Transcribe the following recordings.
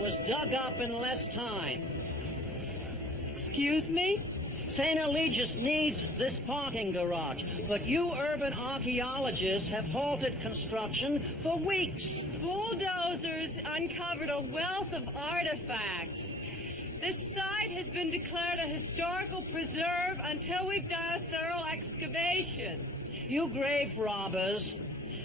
was dug up in less time. Excuse me? St. Eligius needs this parking garage, but you urban archaeologists have halted construction for weeks. Bulldozers uncovered a wealth of artifacts. This site has been declared a historical preserve until we've done a thorough excavation. You grave robbers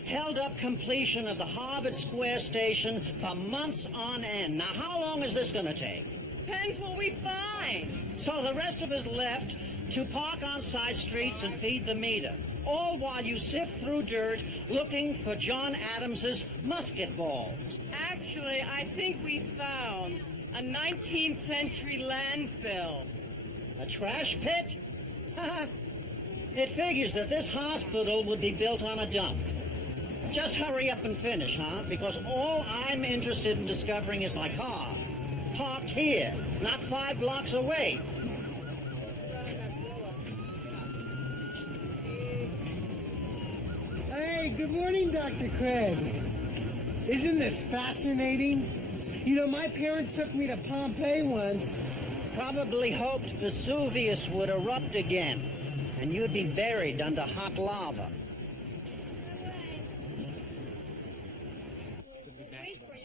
held up completion of the Harvard Square station for months on end. Now, how long is this going to take? Depends what we find. So the rest of us left to park on side streets and feed the meter, all while you sift through dirt looking for John Adams's musket balls. Actually, I think we found a 19th century landfill. A trash pit? It figures that this hospital would be built on a dump. Just hurry up and finish, huh? Because all I'm interested in discovering is my car. Parked here, not 5 blocks away. Hey, good morning, Dr. Craig. Isn't this fascinating? You know, my parents took me to Pompeii once. Probably hoped Vesuvius would erupt again, and you'd be buried under hot lava.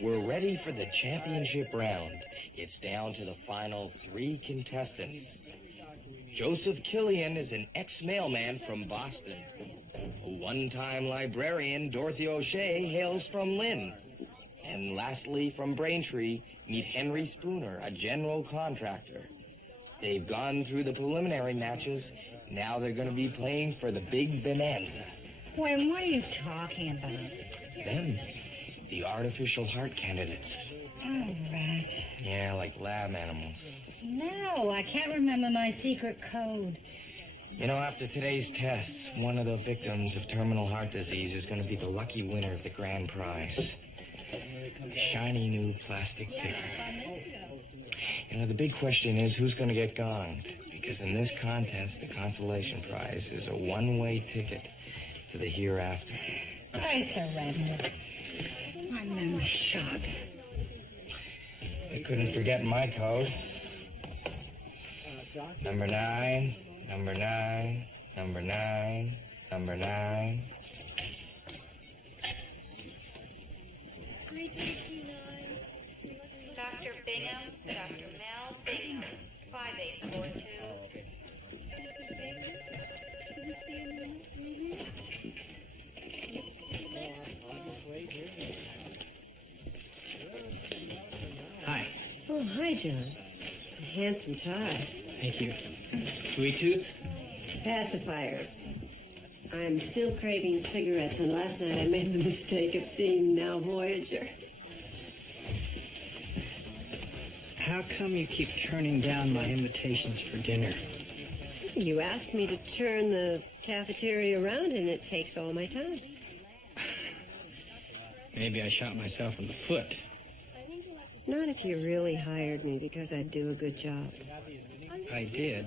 We're ready for the championship round. It's down to the final 3 contestants. Joseph Killian is an ex-mailman from Boston. A one-time librarian, Dorothy O'Shea, hails from Lynn. And lastly, from Braintree, meet Henry Spooner, a general contractor. They've gone through the preliminary matches. Now they're going to be playing for the big bonanza. When, what are you talking about? Them, the artificial heart candidates. Oh, rats. Yeah, like lab animals. No, I can't remember my secret code. You know, after today's tests, one of the victims of terminal heart disease is going to be the lucky winner of the grand prize. A shiny new plastic ticker. You know, the big question is who's going to get gonged? Because in this contest, the consolation prize is a one-way ticket to the hereafter. I surrender. My memory's shot. I couldn't forget my code. Number 9, number 9, number 9, number 9. 359. Dr. Bingham, Dr. Mel Bingham, 5842. Mrs. Bingham, can you see him in this room? Hi. Oh, hi, John. It's a handsome tie. Thank you. Sweet tooth? Pacifiers. I'm still craving cigarettes, and last night I made the mistake of seeing Now Voyager. How come you keep turning down my invitations for dinner? You asked me to turn the cafeteria around, and it takes all my time. Maybe I shot myself in the foot. Not if you really hired me, because I'd do a good job. I did.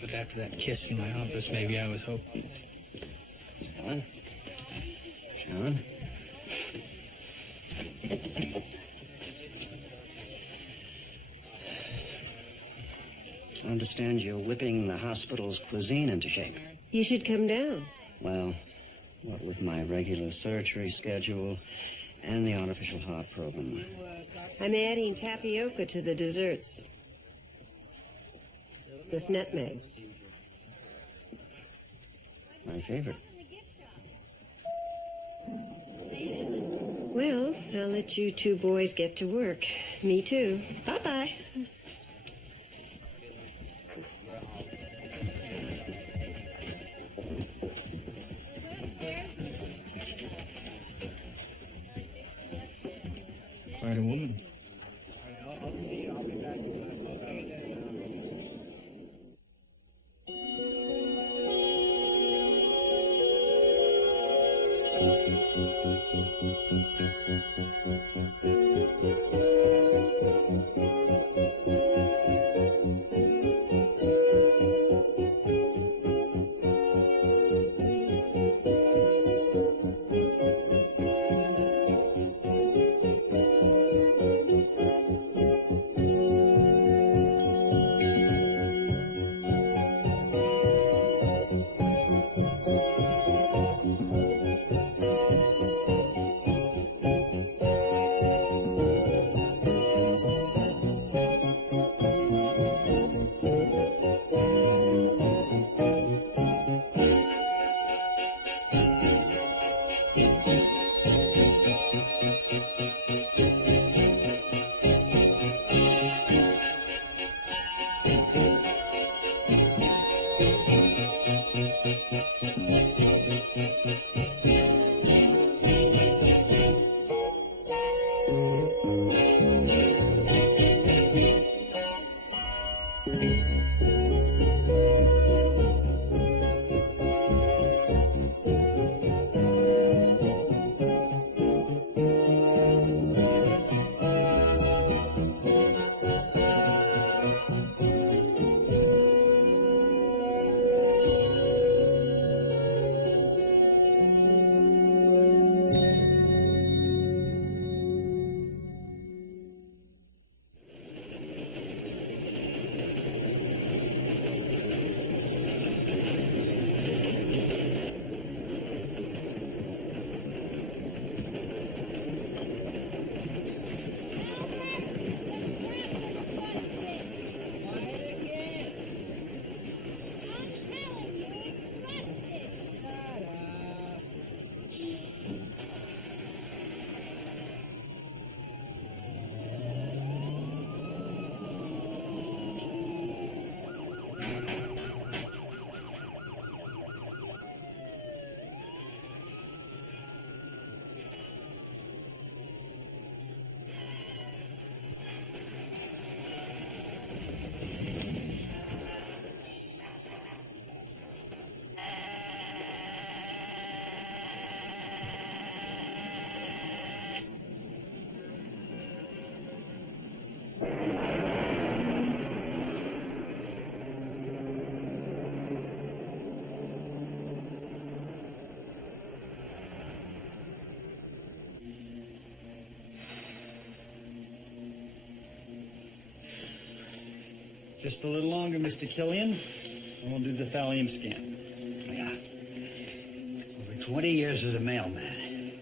But after that kiss in my office, maybe I was hoping. John? John? I understand you're whipping the hospital's cuisine into shape. You should come down. Well, what with my regular surgery schedule and the artificial heart program. I'm adding tapioca to the desserts. With nutmeg. My favorite. Well, I'll let you 2 boys get to work. Me too. Bye-bye. Quite a woman. Just a little longer, Mr. Killian, and we'll do the thallium scan. Yeah. Over 20 years as a mailman.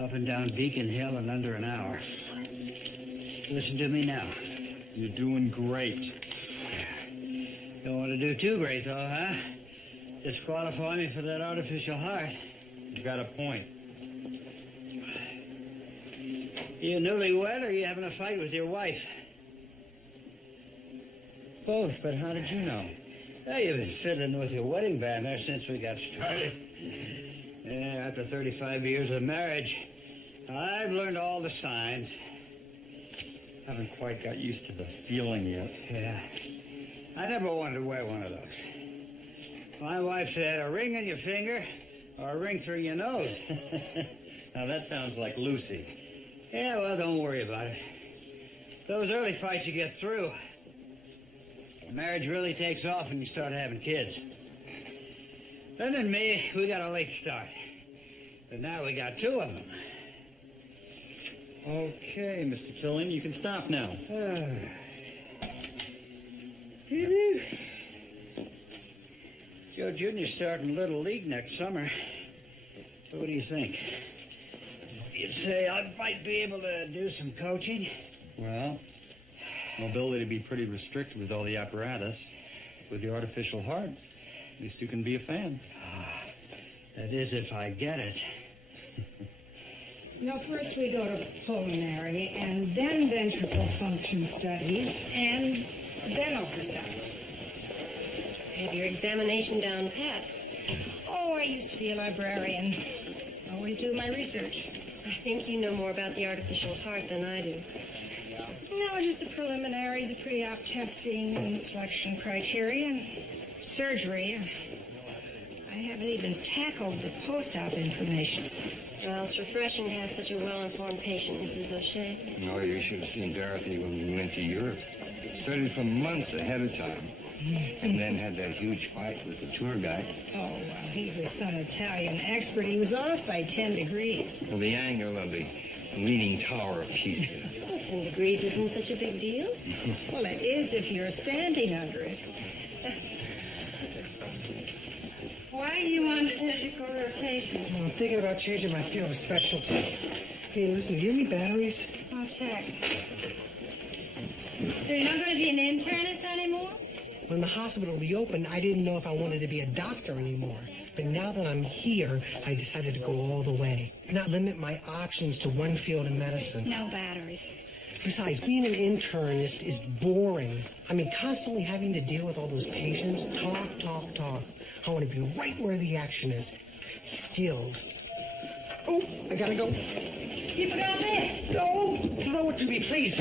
Up and down Beacon Hill in under an hour. Listen to me now. You're doing great. Don't want to do too great, though, huh? Disqualify me for that artificial heart. You've got a point. You newlywed or you having a fight with your wife? Both, but how did you know? Oh, you've been fiddling with your wedding band ever since we got started. Yeah, after 35 years of marriage, I've learned all the signs. Haven't quite got used to the feeling yet. Yeah. I never wanted to wear one of those. My wife said, a ring on your finger or a ring through your nose. Now that sounds like Lucy. Yeah, well, don't worry about it. Those early fights you get through. Marriage really takes off when you start having kids. Then and me, we got a late start. But now we got two of them. Okay, Mr. Killian, you can stop now. Joe Jr.'s starting Little League next summer. So what do you think? You'd say I might be able to do some coaching? Well, mobility be pretty restricted with all the apparatus. With the artificial heart, at least you can be a fan. That is if I get it. First we go to pulmonary, and then ventricle function studies, and then ultrasound. Have your examination down pat. Oh, I used to be a librarian. Always do my research. I think you know more about the artificial heart than I do. No, just the preliminaries of pre-op testing and selection criteria and surgery. I haven't even tackled the post-op information. Well, it's refreshing to have such a well-informed patient, Mrs. O'Shea. Oh, you should have seen Dorothy when we went to Europe. Studied for months ahead of time. And then had that huge fight with the tour guide. Oh, well, he was some Italian expert. He was off by 10 degrees. Well, the angle of the leaning tower of Pisa. Well, 10 degrees isn't such a big deal. Well, it is if you're standing under it. Why are you on surgical rotation? Well, I'm thinking about changing my field of specialty. Hey, listen, do you have any batteries? I'll check. So you're not going to be an internist anymore? When the hospital reopened, I didn't know if I wanted to be a doctor anymore. But now that I'm here, I decided to go all the way. Not limit my options to one field of medicine. No batteries. Besides, being an internist is boring. I mean, constantly having to deal with all those patients. Talk. I want to be right where the action is. Skilled. Oh, I gotta go. You forgot this. No, throw it to me, please.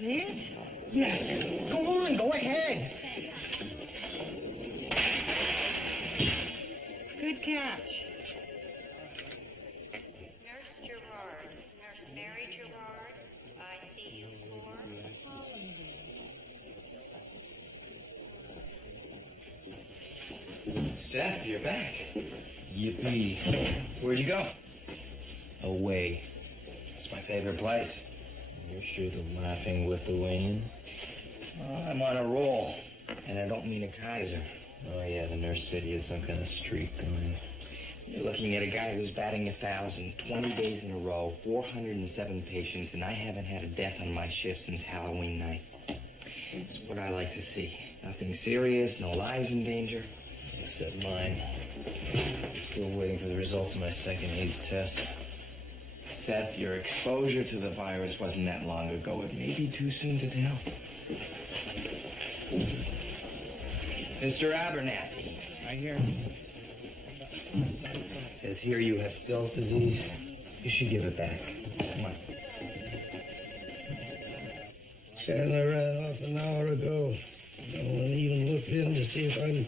This? Yes. Go on, go ahead. Good catch. Nurse Gerard. Nurse Mary Gerard. ICU 4. Seth, you're back. Yippee. Where'd you go? Away. It's my favorite place. You're sure the laughing Lithuanian? Oh, I'm on a roll, and I don't mean a Kaiser. Oh, yeah, the nurse said he had some kind of streak going. You're looking at a guy who's batting 1,000, 20 days in a row, 407 patients, and I haven't had a death on my shift since Halloween night. That's what I like to see. Nothing serious, no lives in danger. Except mine. Still waiting for the results of my second AIDS test. Seth, your exposure to the virus wasn't that long ago. It may be too soon to tell. Mr. Abernathy. Right here. Says here you have Still's disease. You should give it back. Come on. Chandler ran off an hour ago. No one even looked in to see if I'm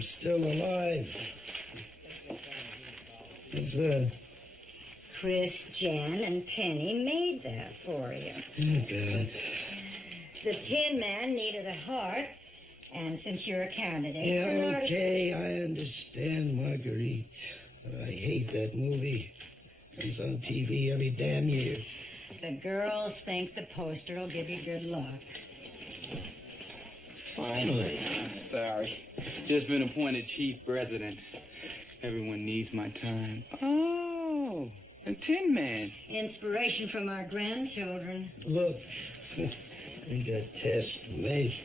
still alive. What's that? Chris, Jan, and Penny made that for you. Oh, God. The Tin Man needed a heart, and since you're a candidate... Yeah, okay, I understand, Marguerite. But I hate that movie. Comes on TV every damn year. The girls think the poster will give you good luck. Finally. Sorry. Just been appointed chief president. Everyone needs my time. Oh, a Tin Man. Inspiration from our grandchildren. Look, we got tests to make.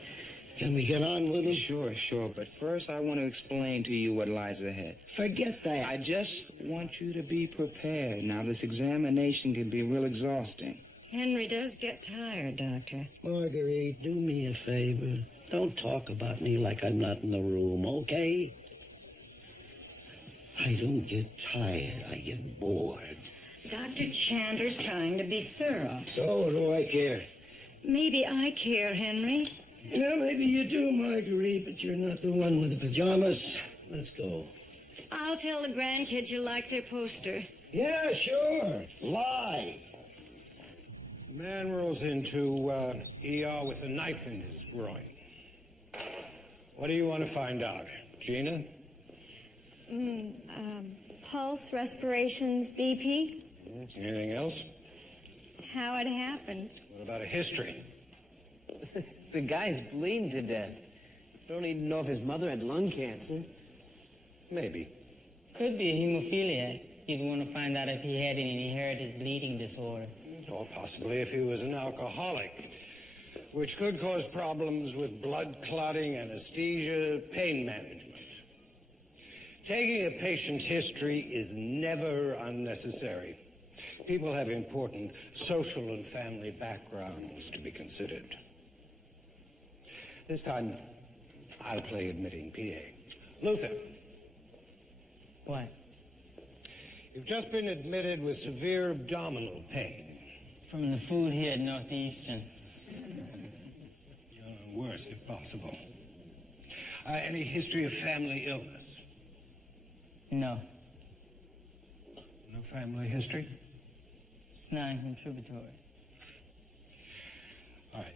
Can we get on with them? Sure. But first, I want to explain to you what lies ahead. Forget that. I just want you to be prepared. Now, this examination can be real exhausting. Henry does get tired, Doctor. Marguerite, do me a favor. Don't talk about me like I'm not in the room, okay? I don't get tired. I get bored. Dr. Chandler's trying to be thorough. So do I care. Maybe I care, Henry. Yeah, maybe you do, Marguerite, but you're not the one with the pajamas. Let's go. I'll tell the grandkids you like their poster. Yeah, sure. Lie. Man rolls into ER with a knife in his groin. What do you want to find out, Gina? Pulse, respirations, BP. Anything else? How it happened. What about a history? The guy's bleeding to death. Don't even know if his mother had lung cancer. Maybe. Could be a hemophiliac. You'd want to find out if he had any inherited bleeding disorder. Or possibly if he was an alcoholic, which could cause problems with blood clotting, anesthesia, pain management. Taking a patient's history is never unnecessary. People have important social and family backgrounds to be considered. This time, I'll play admitting PA. Luther. What? You've just been admitted with severe abdominal pain. From the food here at Northeastern. Worse, if possible. Any history of family illness? No. No family history? It's non-contributory. All right.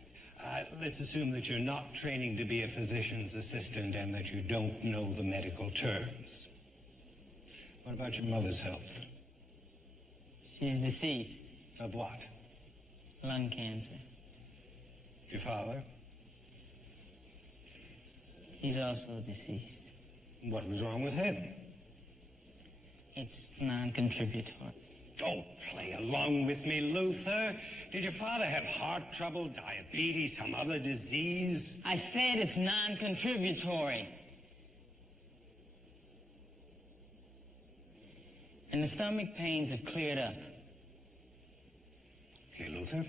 Let's assume that you're not training to be a physician's assistant and that you don't know the medical terms. What about your mother's health? She's deceased. Of what? Lung cancer. Your father? He's also deceased. What was wrong with him? It's non-contributory. Don't play along with me, Luther. Did your father have heart trouble, diabetes, some other disease? I said it's non-contributory. And the stomach pains have cleared up. Okay, Luther.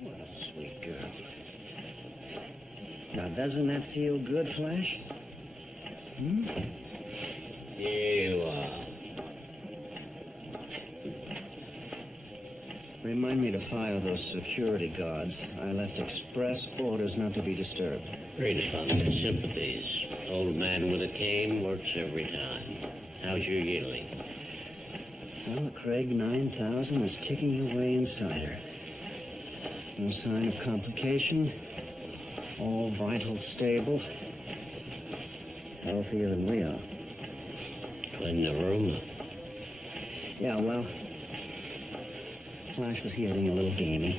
What a sweet girl. Now, doesn't that feel good, Flash? Hmm? You are. Remind me to fire those security guards. I left express orders not to be disturbed. Great fun and sympathies. Old man with a cane works every time. How's your yearling? Well, the Craig 9000 is ticking away inside her. No sign of complication. All vitals stable. Healthier than we are. Quite an aroma. Yeah, well, Flash was getting a little gamey.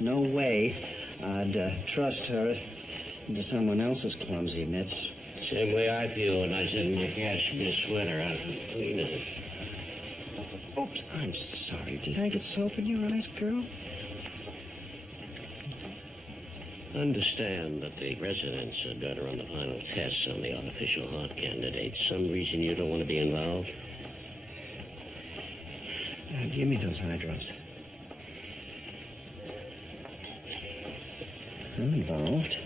No way I'd trust her into someone else's clumsy mitts. Same way I feel when I send my cashmere sweater out and clean it. Oops, I'm sorry. Did I get soap in your eyes, girl? Understand that the residents are going to run the final tests on the artificial heart candidate. Some reason you don't want to be involved? Give me those eye drops. I'm involved.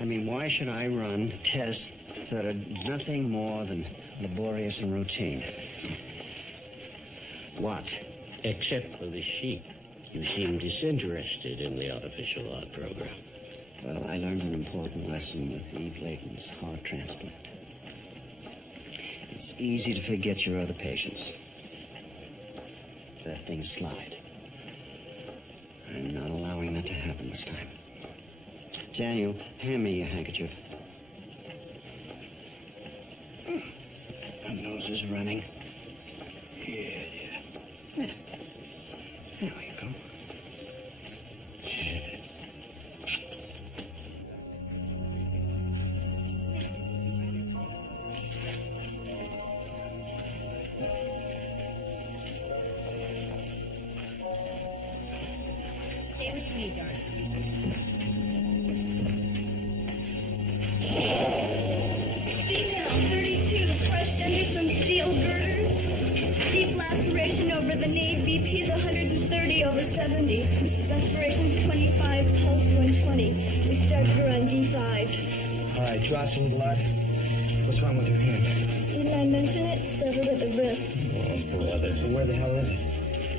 I mean, why should I run tests that are nothing more than laborious and routine? What? Except for the sheep. You seem disinterested in the artificial heart program. Well, I learned an important lesson with Eve Layton's heart transplant. It's easy to forget your other patients. Let things slide. I'm not allowing that to happen this time. Daniel, hand me your handkerchief. My nose is running. Yeah. There we go. Yes. Stay with me, Darcy. Female 32, crushed under some steel girders. Deep laceration over the knee. BP's 130 over 70. Respiration's 25, pulse 120. We started her on D5. All right, draw some blood. What's wrong with her hand? Didn't I mention it? Severed at the wrist. Oh, brother. So where the hell is it?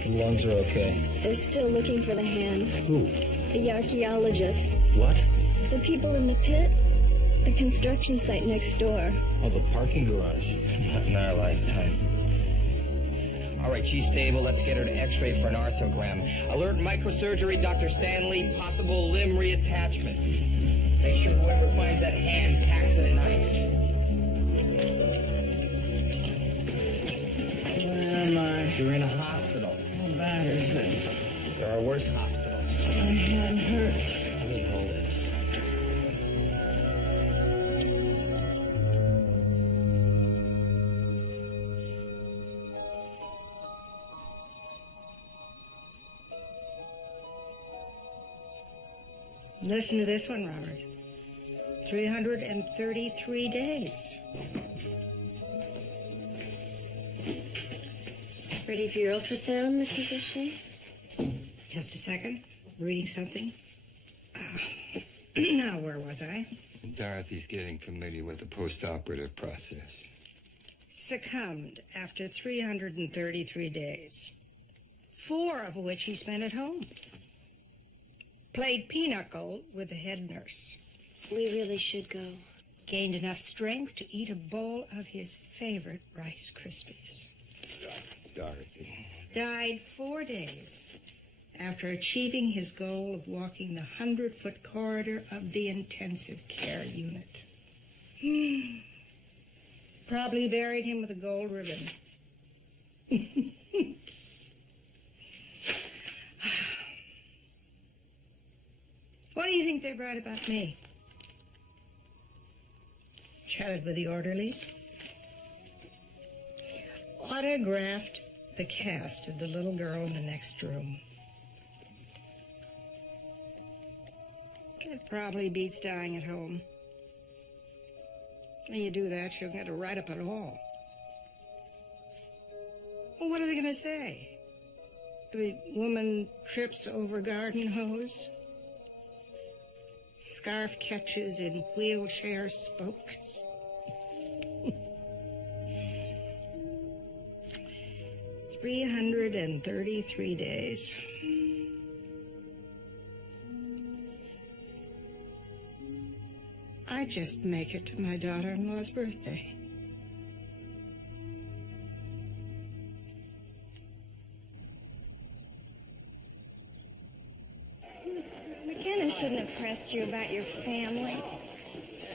The lungs are okay. They're still looking for the hand. Who? The archaeologists. What? The people in the pit. The construction site next door. Oh, the parking garage. Not in our lifetime. All right, she's stable. Let's get her to x-ray for an arthrogram. Alert microsurgery, Dr. Stanley. Possible limb reattachment. Make sure whoever finds that hand packs it in ice. Where am I? You're in a hospital. How bad is it? There are worse hospitals. My hand hurts. Let me hold it. Listen to this one, Robert. 333 days. Ready for your ultrasound, Mrs. O'Shea? Just a second. Reading something. Now, where was I? Dorothy's getting familiar with the post-operative process. Succumbed after 333 days. 4 of which he spent at home. Played pinochle with the head nurse. We really should go. Gained enough strength to eat a bowl of his favorite Rice Krispies. Dorothy. Died 4 days after achieving his goal of walking the 100-foot corridor of the intensive care unit. Probably buried him with a gold ribbon. What do you think they write about me? Chatted with the orderlies. autographed the cast of The Little Girl in the Next Room. It probably beats dying at home. When you do that, you'll get a write-up at all. Well, what are they going to say? The woman trips over garden hose? Scarf catches in wheelchair spokes? 333 days. I just make it to my daughter-in-law's birthday. McKenna shouldn't have pressed you about your family.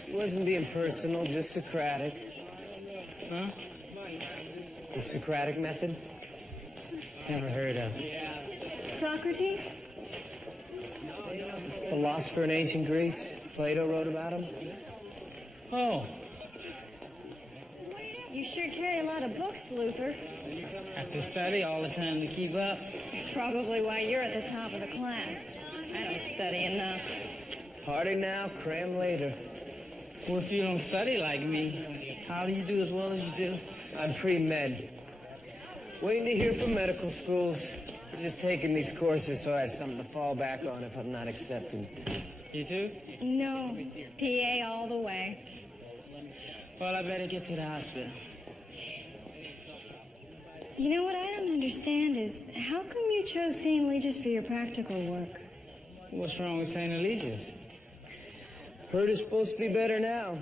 It wasn't being personal, just Socratic. Huh? The Socratic method? Never heard of. Socrates? Philosopher in ancient Greece. Plato wrote about him. Oh, You sure carry a lot of books, Luther. have to study all the time to keep up. That's probably why you're at the top of the class. I don't study enough. Party now, cram later. Well, if you don't study like me, how do you do as well as you do? I'm pre-med. Waiting to hear from medical schools. Just taking these courses so I have something to fall back on if I'm not accepted. You too? No, PA all the way. Well, I better get to the hospital. You know what I don't understand is, how come you chose St. Legis for your practical work? What's wrong with St. Eligius? Heard it's supposed to be better now.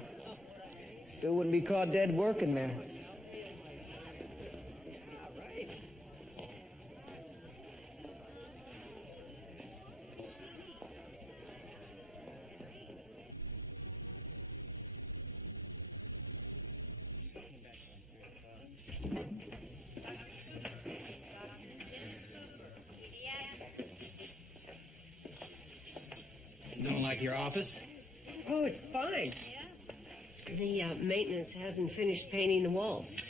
Still wouldn't be caught dead working there. You don't like your office? Oh, it's fine. The maintenance hasn't finished painting the walls.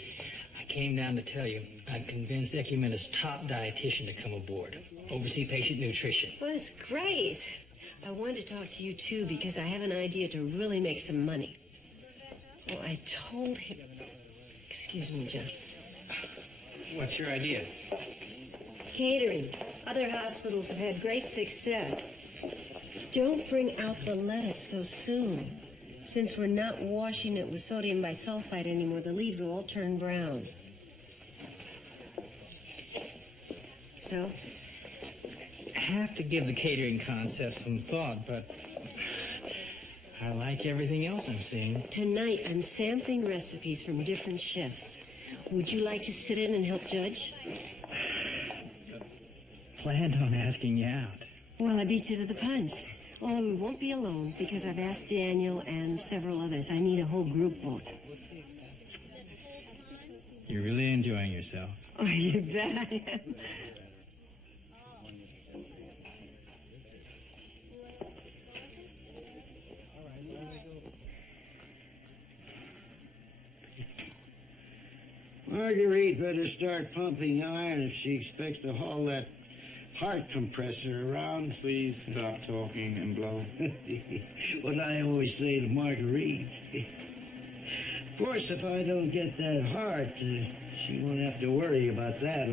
I came down to tell you I've convinced Ecumena's top dietitian to come aboard, oversee patient nutrition. Well, that's great. I wanted to talk to you, too, because I have an idea to really make some money. Well, I told him... Excuse me, John. What's your idea? Catering. Other hospitals have had great success. Don't bring out the lettuce so soon. Since we're not washing it with sodium bisulfite anymore, the leaves will all turn brown. So? I have to give the catering concept some thought, but I like everything else I'm seeing. Tonight, I'm sampling recipes from different chefs. Would you like to sit in and help judge? Planned on asking you out. Well, I beat you to the punch. Well, we won't be alone because I've asked Daniel and several others. I need a whole group vote. You're really enjoying yourself. Oh, you bet I am. Marguerite better start pumping iron if she expects to haul that heart compressor around. Please stop talking and blow. What I always say to Marguerite. Of course, if I don't get that heart, she won't have to worry about that.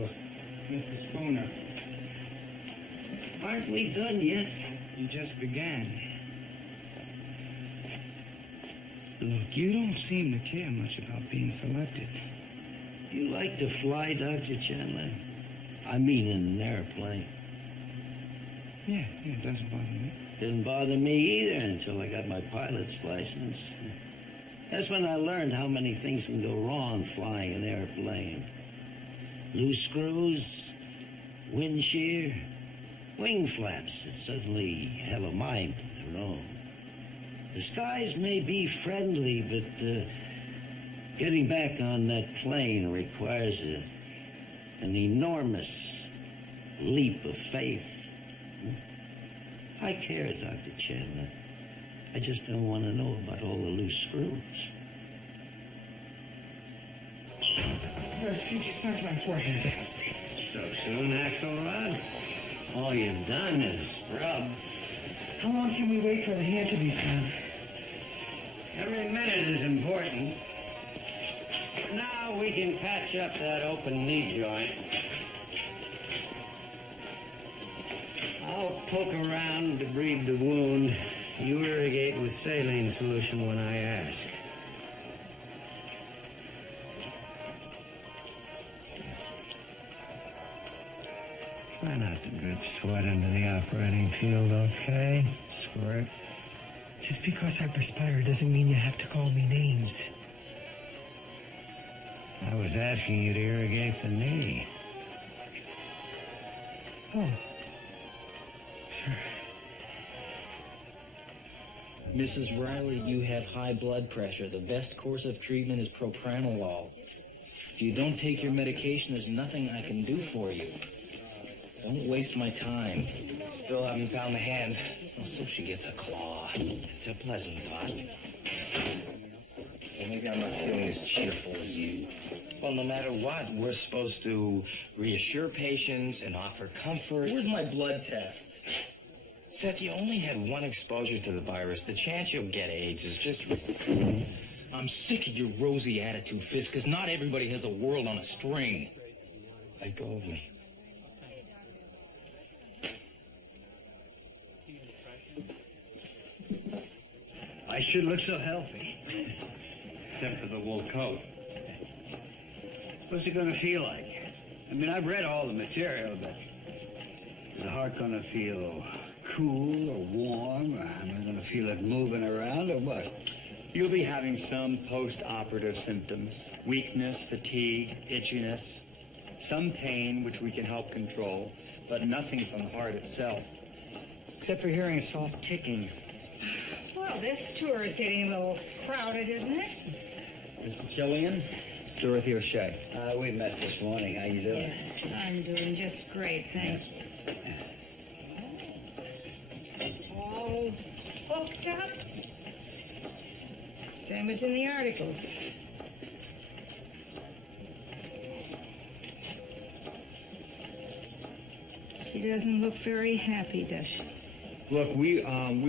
Mr. Spooner. Aren't we done yet? You just began. Look, you don't seem to care much about being selected. You like to fly, Dr. Chandler? I mean in an airplane. Yeah, it doesn't bother me. Didn't bother me either until I got my pilot's license. That's when I learned how many things can go wrong flying an airplane. Loose screws, wind shear, wing flaps that suddenly have a mind of their own. The skies may be friendly, but getting back on that plane requires an enormous leap of faith. I care, Dr. Chandler. I just don't want to know about all the loose screws. Excuse me, smash my forehead. So soon, Axelrod? All you've done is scrub. How long can we wait for the hand to be found? Every minute is important. For now, we can patch up that open knee joint. I'll poke around to breathe the wound. You irrigate with saline solution when I ask. Try not to drip sweat into the operating field, okay? Squirt. Just because I perspire doesn't mean you have to call me names. I was asking you to irrigate the knee. Oh. Sure. Mrs. Riley, you have high blood pressure. The best course of treatment is propranolol. If you don't take your medication, there's nothing I can do for you. Don't waste my time. Still haven't found the hand. Oh, so she gets a claw. It's a pleasant thought. Well, maybe I'm not feeling as cheerful as you. Well, no matter what, we're supposed to reassure patients and offer comfort. Where's my blood test? Seth, you only had one exposure to the virus. The chance you'll get AIDS is just... I'm sick of your rosy attitude, Fisk, because not everybody has the world on a string. Let go of me. I should look so healthy. Except for the wool coat. What's it gonna feel like? I mean, I've read all the material, but is the heart gonna feel cool or warm? Or am I gonna feel it moving around or what? You'll be having some post-operative symptoms. Weakness, fatigue, itchiness. Some pain, which we can help control, but nothing from the heart itself. Except for hearing a soft ticking. Well, this tour is getting a little crowded, isn't it? Mr. Killian, Dorothy O'Shea. We met this morning. How you doing? Yes, I'm doing just great, thank you. All hooked up? Same as in the articles. She doesn't look very happy, does she? Look, we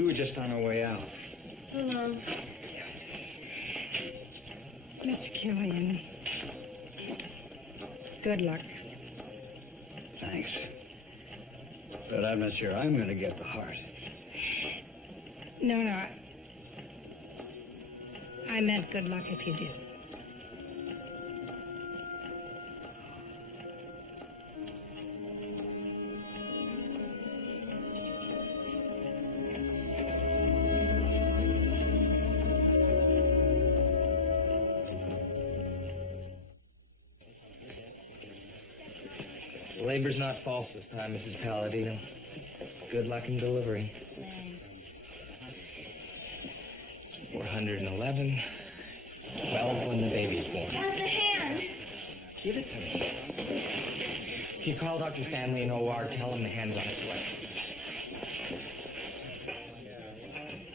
were just on our way out. So long. Mr. Killian, good luck. Thanks. But I'm not sure I'm gonna get the heart. No, I meant good luck if you do. The labor's not false this time, Mrs. Palladino. Good luck in delivery. Thanks. It's 411. 12 when the baby's born. Got the hand. Give it to me. If you call Dr. Stanley in OR, tell him the hand's on its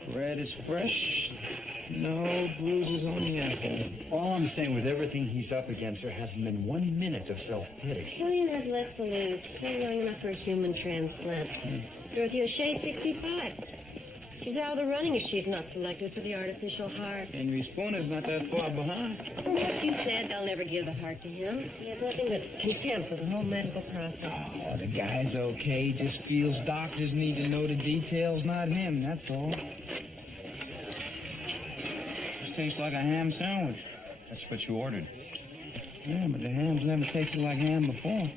way. Bread is fresh. No bruises on the apple. All I'm saying, with everything he's up against, there hasn't been 1 minute of self-pity. Killian has less to lose. Still young enough for a human transplant. Dorothy O'Shea, 65. She's out of the running if she's not selected for the artificial heart. Henry Spooner's not that far behind. From what you said, they'll never give the heart to him. He has nothing but contempt for the whole medical process. Oh, the guy's okay. He just feels doctors need to know the details, not him, that's all. Just tastes like a ham sandwich. That's what you ordered. Yeah, but the ham's never tasted like ham before.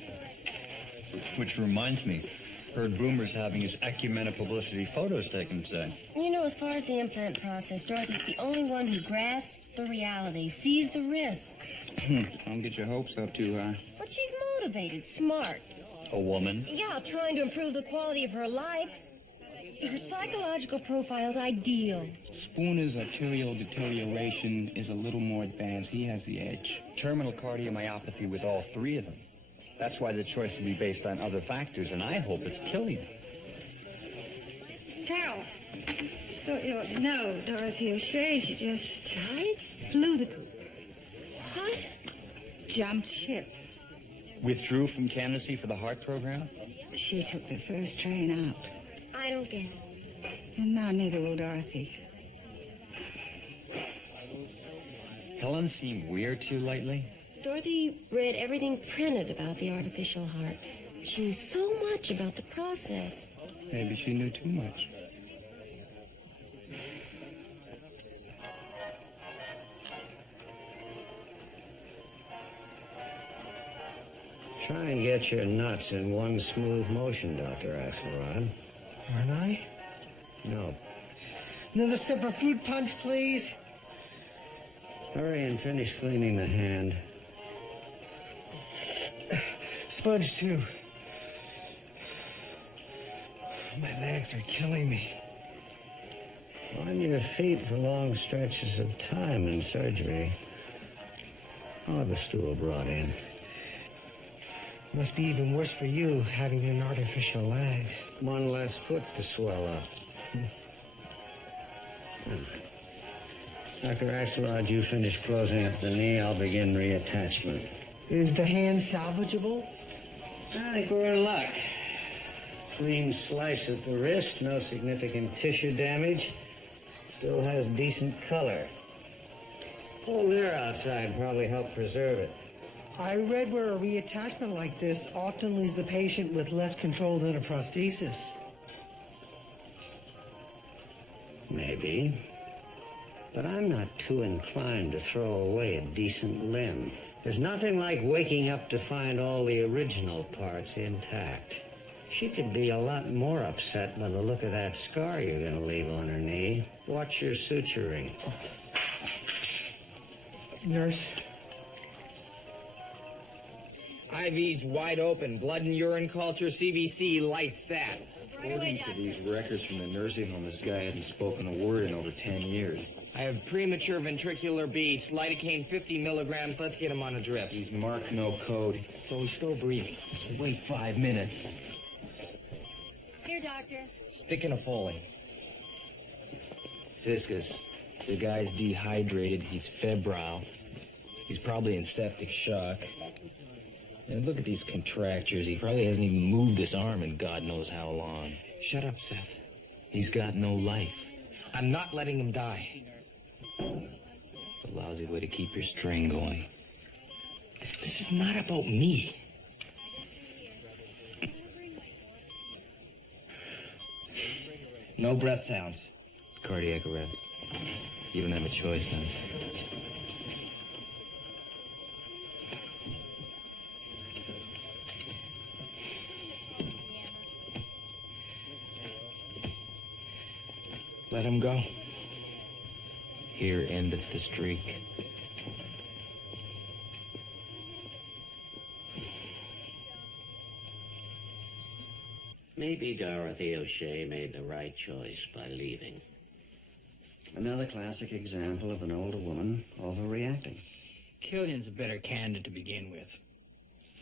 Which reminds me, heard rumors having his Ecumena publicity photos taken today. You know, as far as the implant process, Dorothy's the only one who grasps the reality, sees the risks. Don't get your hopes up too high. But she's motivated, smart. A woman? Yeah, trying to improve the quality of her life. Her psychological profile's ideal. Spooner's arterial deterioration is a little more advanced. He has the edge. Terminal cardiomyopathy with all three of them. That's why the choice will be based on other factors, and I hope it's Killian. Carol. No, Dorothy O'Shea, she just flew the coop. What? jumped ship. Withdrew from candidacy for the heart program? She took the first train out. I don't get it. And now neither will Dorothy. Helen seemed weird to you lately? Dorothy read everything printed about the artificial heart. She knew so much about the process. Maybe she knew too much. Try and get your nuts in one smooth motion, Dr. Axelrod. Aren't I? No. Another sip of fruit punch, please. Hurry and finish cleaning the hand. Sponge, too. My legs are killing me. On your feet for long stretches of time in surgery. I'll have a stool brought in. Must be even worse for you, having an artificial leg. One less foot to swell up. Dr. Axelrod, you finish closing up the knee. I'll begin reattachment. Is the hand salvageable? I think we're in luck. Clean slice at the wrist, no significant tissue damage. Still has decent color. Cold air outside probably helped preserve it. I read where a reattachment like this often leaves the patient with less control than a prosthesis. Maybe. But I'm not too inclined to throw away a decent limb. There's nothing like waking up to find all the original parts intact. She could be a lot more upset by the look of that scar you're going to leave on her knee. Watch your suturing. Nurse. IV's wide open. Blood and urine culture, CBC, lights that. According to these records from the nursing home, this guy hasn't spoken a word in over 10 years. I have premature ventricular beats, lidocaine 50 milligrams. Let's get him on a drip. He's marked no code, so he's still breathing. So wait 5 minutes. Here, doctor. Stick in a Foley. Fiscus, the guy's dehydrated, he's febrile. He's probably in septic shock. And look at these contractures. He probably hasn't even moved this arm in God knows how long. Shut up, Seth. He's got no life. I'm not letting him die. It's a lousy way to keep your strain going. This is not about me. No breath sounds. Cardiac arrest. You don't have a choice then. Let him go. Here endeth the streak. Maybe Dorothy O'Shea made the right choice by leaving. Another classic example of an older woman overreacting. Killian's a better candidate to begin with.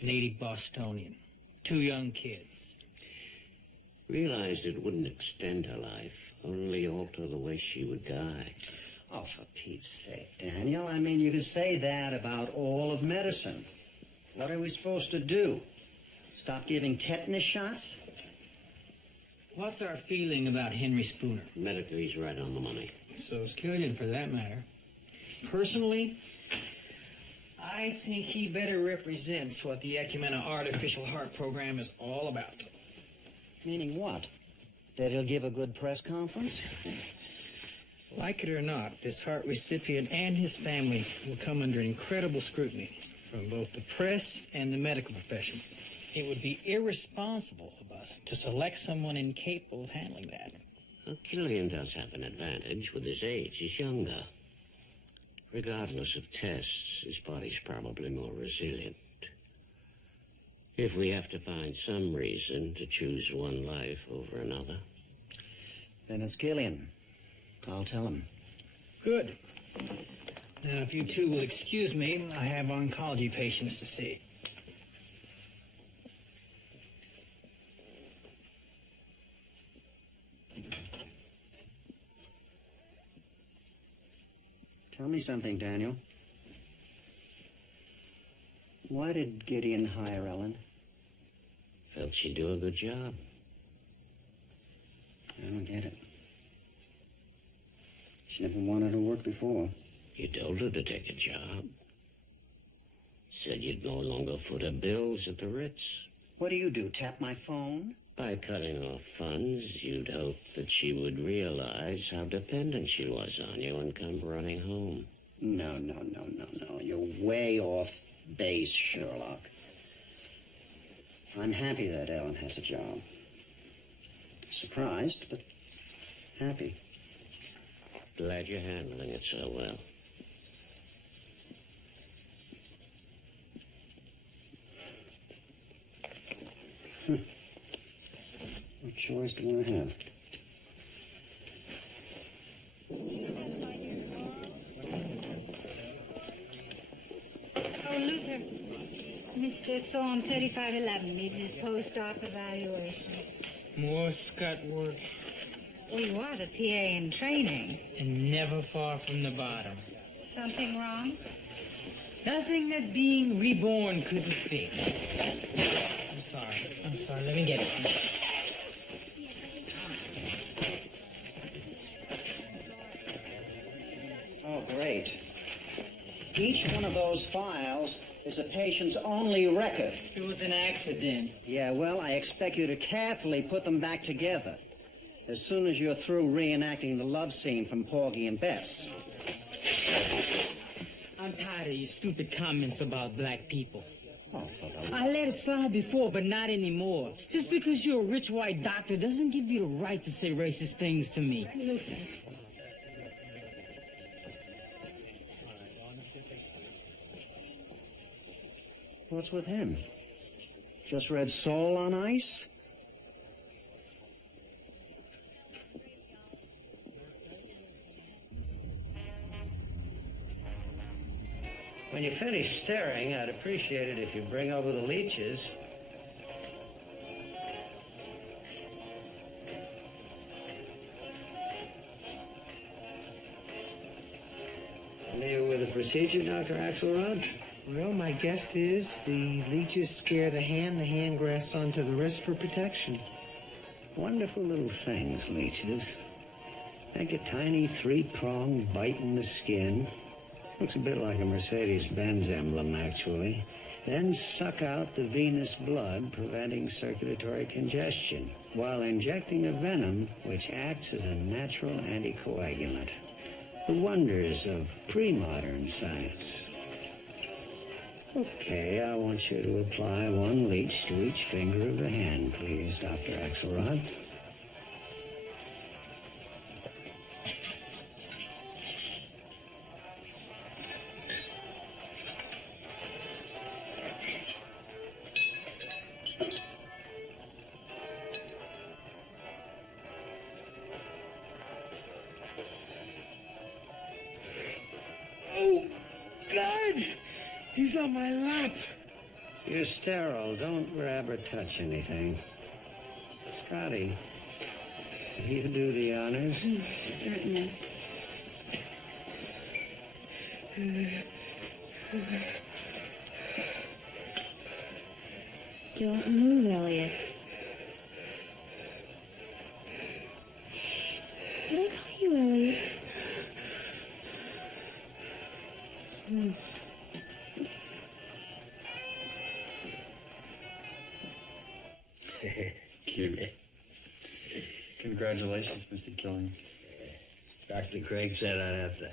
Native Bostonian. 2 young kids. Realized it wouldn't extend her life, only alter the way she would die. Oh, for Pete's sake, Daniel. I mean, you can say that about all of medicine. What are we supposed to do? Stop giving tetanus shots? What's our feeling about Henry Spooner? Medically, he's right on the money. So's Killian, for that matter. Personally, I think he better represents what the Ecumena Artificial Heart Program is all about. Meaning what? That he'll give a good press conference? Like it or not, this heart recipient and his family will come under incredible scrutiny from both the press and the medical profession. It would be irresponsible of us to select someone incapable of handling that. Well, Killian does have an advantage with his age. He's younger. Regardless of tests, his body's probably more resilient. If we have to find some reason to choose one life over another. Then it's Killian. I'll tell him. Good. Now, if you two will excuse me, I have oncology patients to see. Tell me something, Daniel. Why did Gideon hire Ellen? Felt she'd do a good job. I don't get it. She never wanted to work before. You told her to take a job. Said you'd no longer foot her bills at the Ritz. What do? Tap my phone? By cutting off funds, you'd hope that she would realize how dependent she was on you and come running home. No. You're way off base, Sherlock. I'm happy that Ellen has a job. Surprised, but happy. Glad you're handling it so well. What choice do I have? Oh, Luther. Mr. Thorne, 3511, needs his post-op evaluation. More scut work. Well, you are the PA in training. And never far from the bottom. Something wrong? Nothing that being reborn couldn't fix. I'm sorry. Let me get it. Oh, great. Each one of those files is a patient's only record. It was an accident. Yeah, well, I expect you to carefully put them back together as soon as you're through reenacting the love scene from Porgy and Bess. I'm tired of your stupid comments about black people. Oh, for the... I let it slide before, but not anymore. Just because you're a rich white doctor doesn't give you the right to say racist things to me. Luther. What's with him? Just read Soul on Ice? When you finish staring, I'd appreciate it if you bring over the leeches. Familiar with the procedure, Dr. Axelrod? Well, my guess is the leeches scare the hand grafts onto the wrist for protection. Wonderful little things, leeches. Make a tiny three-pronged bite in the skin. Looks a bit like a Mercedes-Benz emblem, actually. Then suck out the venous blood, preventing circulatory congestion, while injecting a venom which acts as a natural anticoagulant. The wonders of pre-modern science. Okay, I want you to apply one leech to each finger of the hand, please, Dr. Axelrod. Oh, God! He's on my lap. You're sterile. Don't grab or touch anything. Scotty, will you do the honors? Certainly. Don't move, Elliot. Did I call you Elliot? Cute. Congratulations, Mr. Killian. Dr. Craig said I'd have to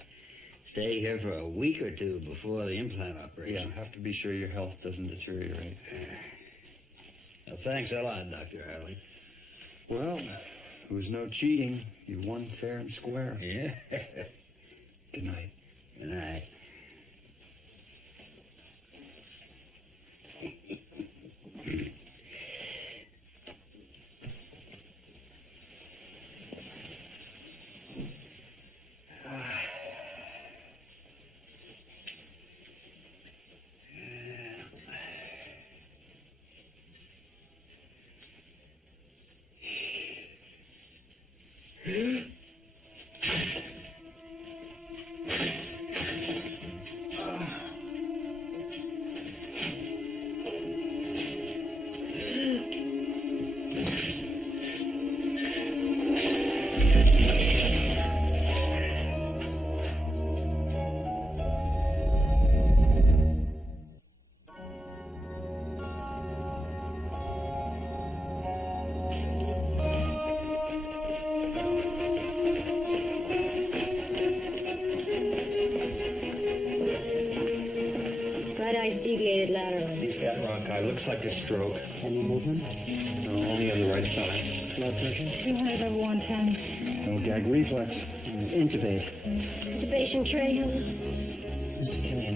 stay here for a week or two before the implant operation. Yeah, have to be sure your health doesn't deteriorate. Well, thanks a lot, Dr. Harley. Well, it was no cheating. You won fair and square. Yeah. Good night. Good night. deviated laterally. He's got bronchi. Looks like a stroke. Any movement? No, only on the right side. Blood pressure? 200/110. No gag reflex. Intubate. Intubation tray, Helen. Mr. Killian.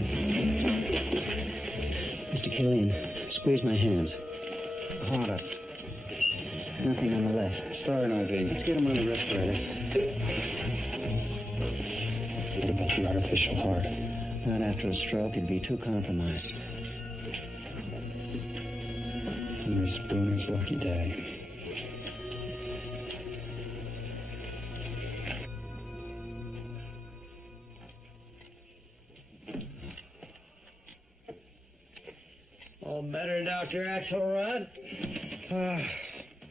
Mr. Killian, squeeze my hands. Harder. Nothing on the left. Start an IV. Let's get him on the respirator. What about the artificial heart? Not after a stroke, it'd be too compromised. Henry Spooner's lucky day. All better, Dr. Axelrod?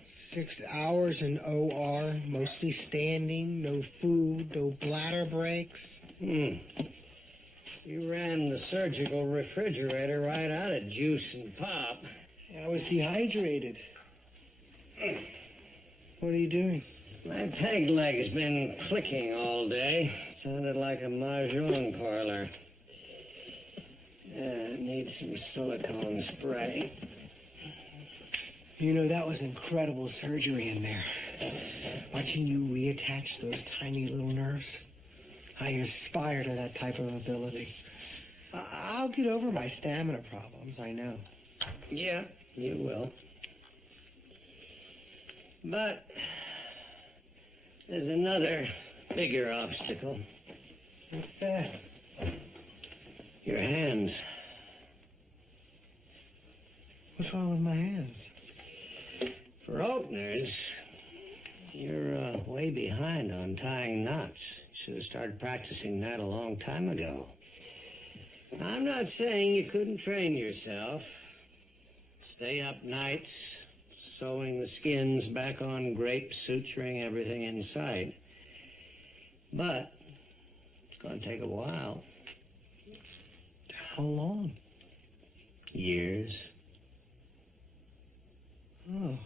6 hours in OR, mostly standing, no food, no bladder breaks. You ran the surgical refrigerator right out of juice and pop. I was dehydrated. What are you doing? My peg leg's been clicking all day. Sounded like a mahjong parlor. Needs some silicone spray. You know, that was incredible surgery in there. Watching you reattach those tiny little nerves. I aspire to that type of ability. I'll get over my stamina problems, I know. Yeah, you will. But there's another bigger obstacle. What's that? Your hands. What's wrong with my hands? For openers, you're way behind on tying knots. You should have started practicing that a long time ago. I'm not saying you couldn't train yourself. Stay up nights, sewing the skins back on grapes, suturing everything in sight. But it's going to take a while. How long? Years. Oh.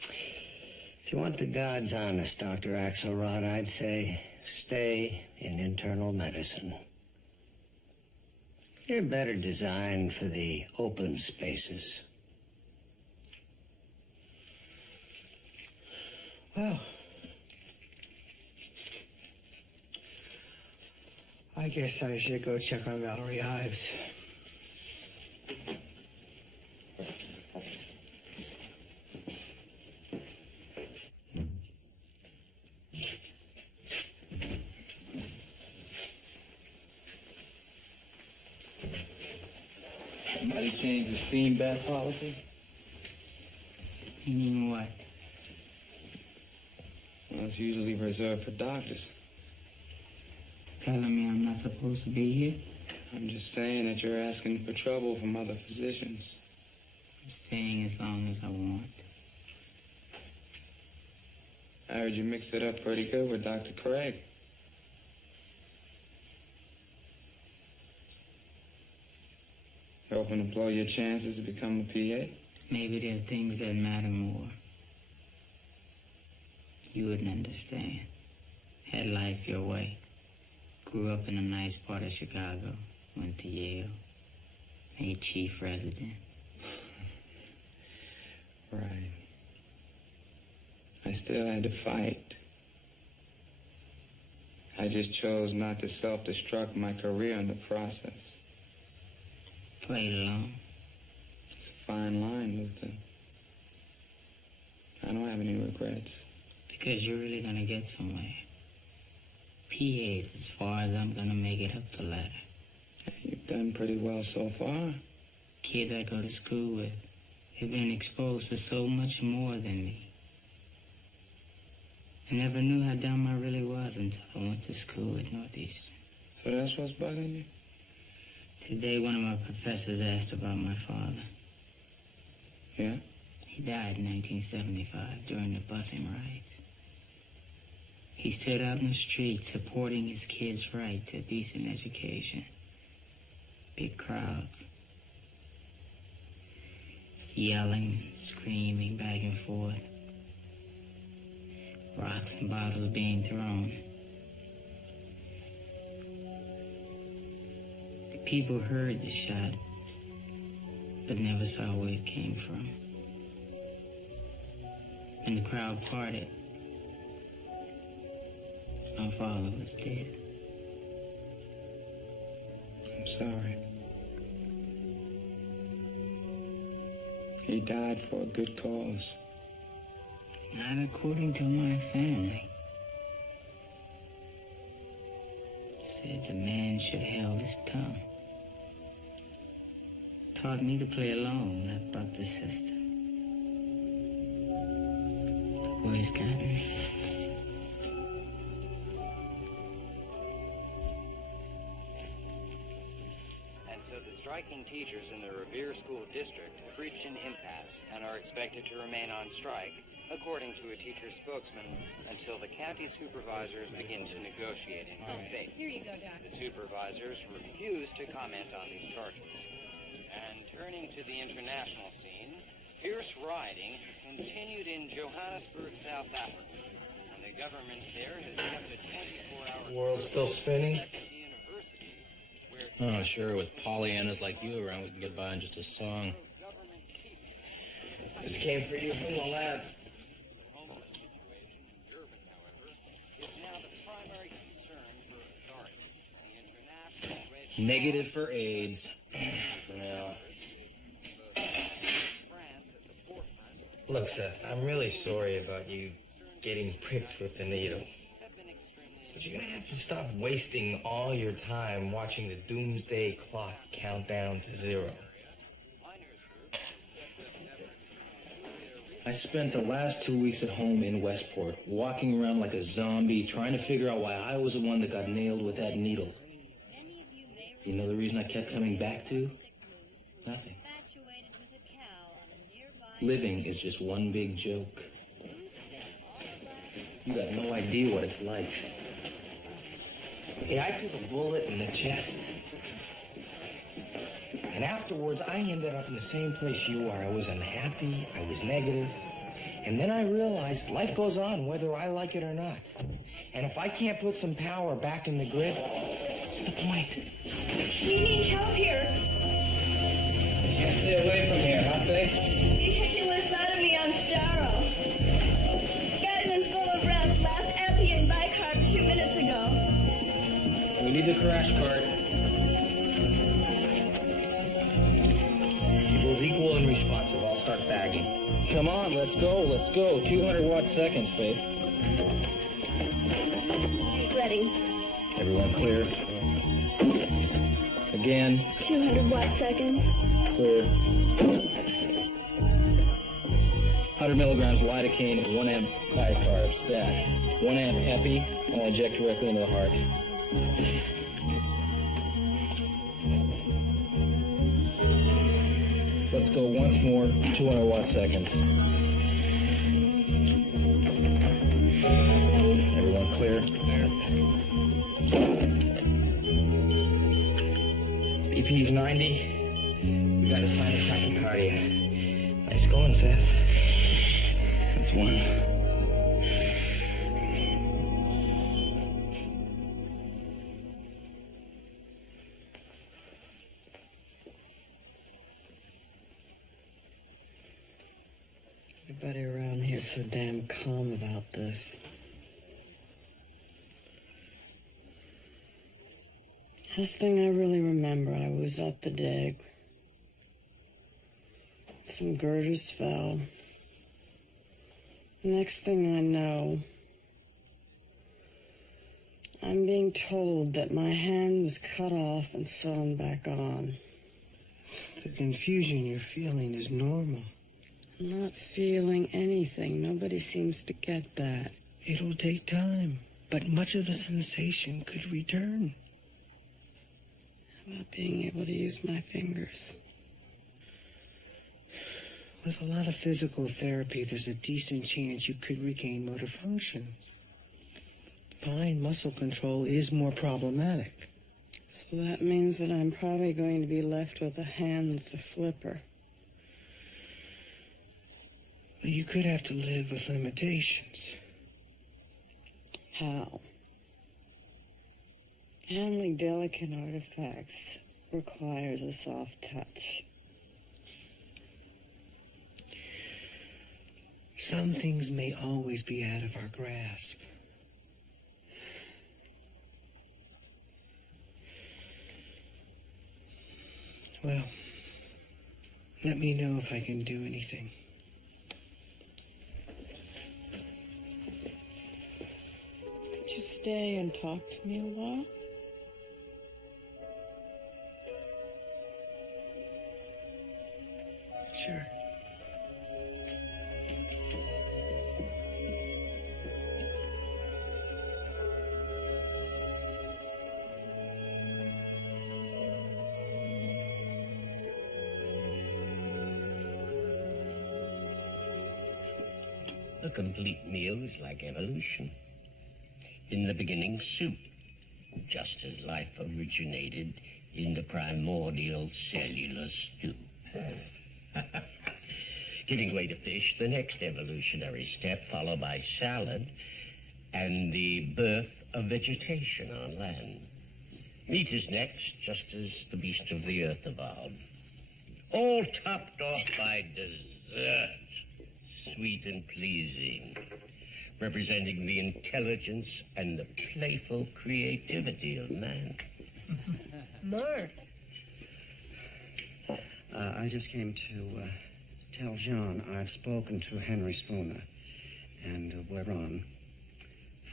If you want the God's honest, Dr. Axelrod, I'd say stay in internal medicine. You're better designed for the open spaces. Well, I guess I should go check on Valerie Ives. Somebody changed the steam bath policy? You mean what? Well, it's usually reserved for doctors. Telling me I'm not supposed to be here? I'm just saying that you're asking for trouble from other physicians. I'm staying as long as I want. I heard you mixed it up pretty good with Dr. Craig. You hoping to blow your chances to become a PA? Maybe there are things that matter more. You wouldn't understand. Had life your way. Grew up in a nice part of Chicago. Went to Yale. Made chief resident. Right. I still had to fight. I just chose not to self-destruct my career in the process. Played along. It's a fine line, Luther. I don't have any regrets. Because you're really gonna get somewhere. PA is as far as I'm gonna make it up the ladder. You've done pretty well so far. Kids I go to school with have been exposed to so much more than me. I never knew how dumb I really was until I went to school at Northeastern. So that's what's bugging you? Today, one of my professors asked about my father. Yeah? He died in 1975 during the busing riots. He stood out in the street supporting his kids' right to a decent education. Big crowds. Just yelling and screaming back and forth. Rocks and bottles being thrown. People heard the shot, but never saw where it came from. And the crowd parted. My father was dead. I'm sorry. He died for a good cause. Not according to my family. Said the man should have held his tongue. Taught me to play along, not buck the system. The boy's got me. And so the striking teachers in the Revere School District have reached an impasse and are expected to remain on strike, according to a teacher spokesman, until the county supervisors begin to negotiate in good faith. Here you go, Doc. The supervisors refuse to comment on these charges. And turning to the international scene, fierce rioting has continued in Johannesburg, South Africa. And the government there has kept a 24-hour... World's still spinning? Oh, sure, with Pollyannas like you around, we can get by on just a song. This came for you from the lab. Negative for AIDS, for now. Look, Seth, I'm really sorry about you getting pricked with the needle. But you're gonna have to stop wasting all your time watching the doomsday clock count down to 0. I spent the last 2 weeks at home in Westport, walking around like a zombie, trying to figure out why I was the one that got nailed with that needle. You know the reason I kept coming back to? Nothing. Living is just one big joke. You got no idea what it's like. Hey, I took a bullet in the chest. And afterwards, I ended up in the same place you are. I was unhappy, I was negative. And then I realized life goes on whether I like it or not. And if I can't put some power back in the grid, what's the point? We need help here. Can't stay away from here, huh, Faye? Vehicular sodomy on Starro. This guy's in full arrest. Last epi in Bicarb 2 minutes ago. We need the crash cart. Equals equal and responsive. I'll start bagging. Come on, let's go, let's go. 200 watt seconds, babe. Ready. Everyone clear? Again. 200 watt seconds. Clear. 100 milligrams lidocaine, 1 amp bicarb stat. 1 amp epi, I'll inject directly into the heart. Let's go once more, 200 watt seconds. Everyone clear? BP's 90. We got a sign of tachycardia. Nice going, Seth. That's one. Everybody around here's so damn calm about this. Last thing I really remember, I was at the dig. Some girders fell. Next thing I know, I'm being told that my hand was cut off and sewn back on. The confusion you're feeling is normal. I'm not feeling anything. Nobody seems to get that. It'll take time, but much of the sensation could return. How about being able to use my fingers? With a lot of physical therapy, there's a decent chance you could regain motor function. Fine muscle control is more problematic. So that means that I'm probably going to be left with a hand that's a flipper. You could have to live with limitations. How? Handling delicate artifacts requires a soft touch. Some things may always be out of our grasp. Well, let me know if I can do anything. Could you stay and talk to me a while? Sure. A complete meal is like evolution. In the beginning, soup, just as life originated in the primordial cellular stew. Giving way to fish, the next evolutionary step, followed by salad and the birth of vegetation on land. Meat is next, just as the beasts of the earth evolved. All topped off by dessert, sweet and pleasing, representing the intelligence and the playful creativity of man. Mark. I just came to tell John I've spoken to Henry Spooner, and we're on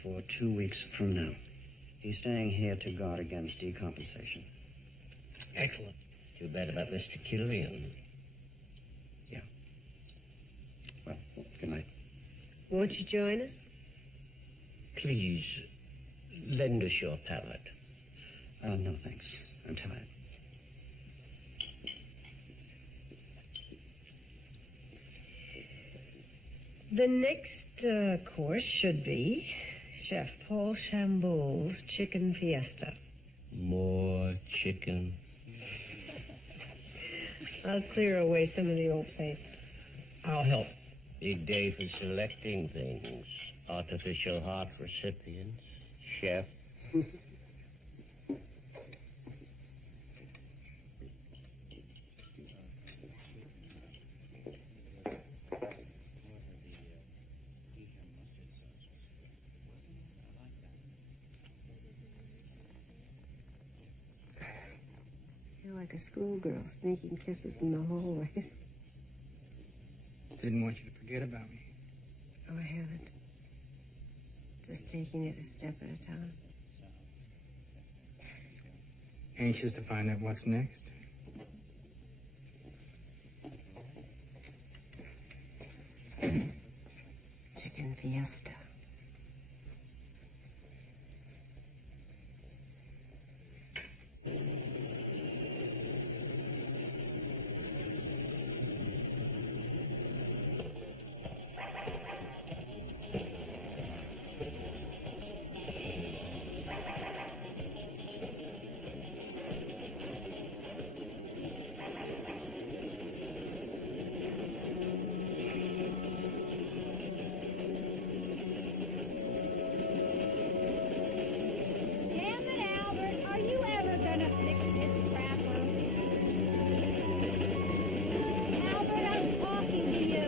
for 2 weeks from now. He's staying here to guard against decompensation. Excellent. Too bad about Mr. Killian. Yeah. Well, good night. Won't you join us? Please, lend us your palette. No, thanks. I'm tired. The next course should be Chef Paul Chamboul's Chicken Fiesta. More chicken. I'll clear away some of the old plates. I'll help. Big day for selecting things. Artificial heart recipients. Chef. You're like a schoolgirl sneaking kisses in the hallways. Didn't want you to forget about me. Oh, I haven't. Just taking it a step at a time. Anxious to find out what's next? Chicken Fiesta. Damn it, Albert. Are you ever gonna fix this crapper? Albert, I'm talking to you.